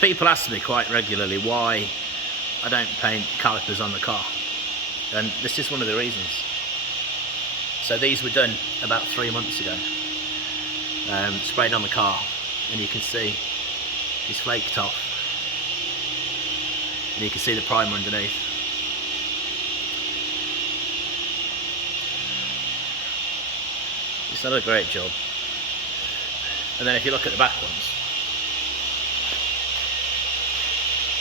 People ask me quite regularly why I don't paint calipers on the car, and this is one of the reasons. So these were done about 3 months ago, sprayed on the car, and you can see it's flaked off, and you can see the primer underneath. It's not a great job. And then if you look at the back ones,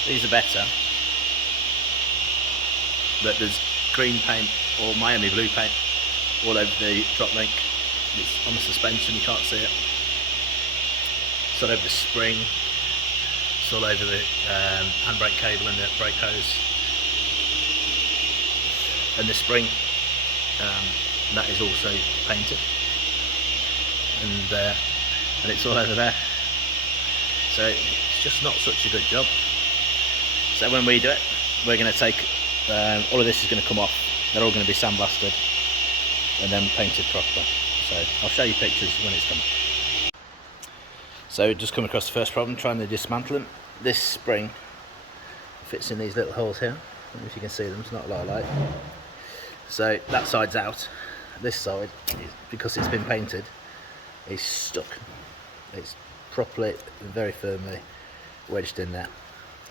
these are better, but there's green paint or Miami blue paint all over the drop link. It's on the suspension, you can't see it. It's all over the spring, it's all over the handbrake cable and the brake hose. And the spring, that is also painted. And it's all over there. So it's just not such a good job. So when we do it, we're going to take, all of this is going to come off, they're all going to be sandblasted and then painted properly. So I'll show you pictures when it's done. So just come across the first problem, trying to dismantle them. This spring fits in these little holes here. I don't know if you can see them, it's not a lot of light. So that side's out. This side, because it's been painted, is stuck. It's properly, very firmly wedged in there.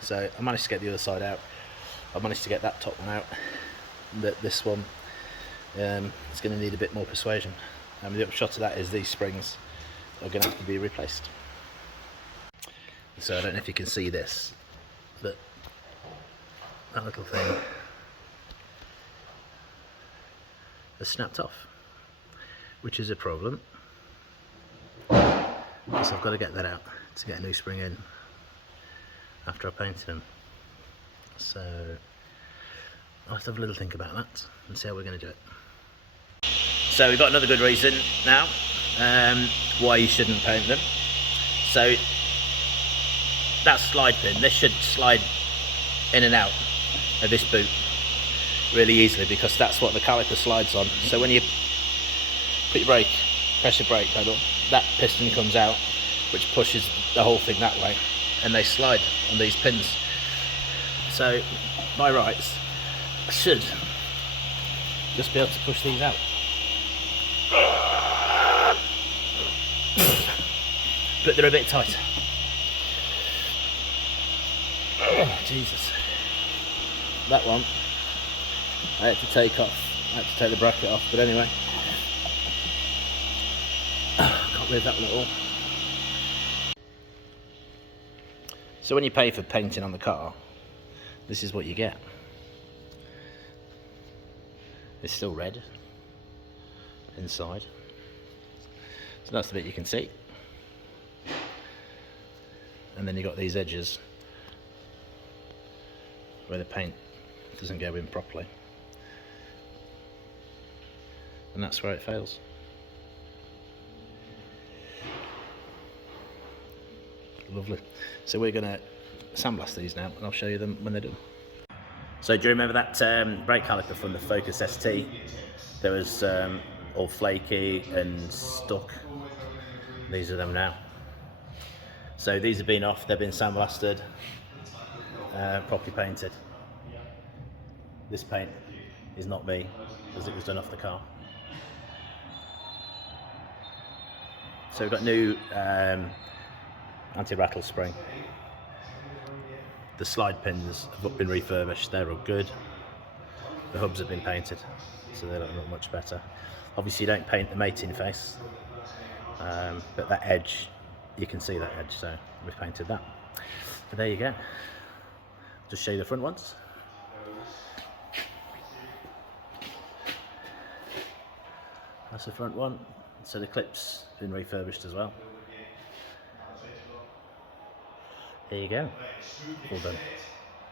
So I managed to get the other side out. I managed to get that top one out. This one is going to need a bit more persuasion. And the upshot of that is these springs are going to have to be replaced. So I don't know if you can see this, but that little thing has snapped off, which is a problem, because I've got to get that out to get a new spring in after I painted them. So I'll have to have a little think about that and see how we're going to do it. So we've got another good reason now why you shouldn't paint them. So that slide pin, this should slide in and out of this boot really easily, because that's what the caliper slides on. So when you put your brake, press your brake pedal, that piston comes out, which pushes the whole thing that way, and they slide on these pins. So by rights, I should just be able to push these out. But they're a bit tight. Oh, Jesus. That one I had to take off. I had to take the bracket off, but anyway. Can't leave that one at all. So when you pay for painting on the car, this is what you get. It's still red inside. So that's the bit you can see. And then you've got these edges where the paint doesn't go in properly. And that's where it fails. Lovely. So we're going to sandblast these now, and I'll show you them when they're done. So do you remember that brake caliper from the Focus ST? That was all flaky and stuck. These are them now. So these have been off, they've been sandblasted, properly painted. This paint is not me, because it was done off the car. So we've got new anti-rattle spring. The slide pins have been refurbished, they're all good. The hubs have been painted, so they look much better. Obviously you don't paint the mating face, but that edge, you can see that edge, so we've painted that. But there you go. Just show you the front ones. That's the front one. So the clip's been refurbished as well. There you go. All done.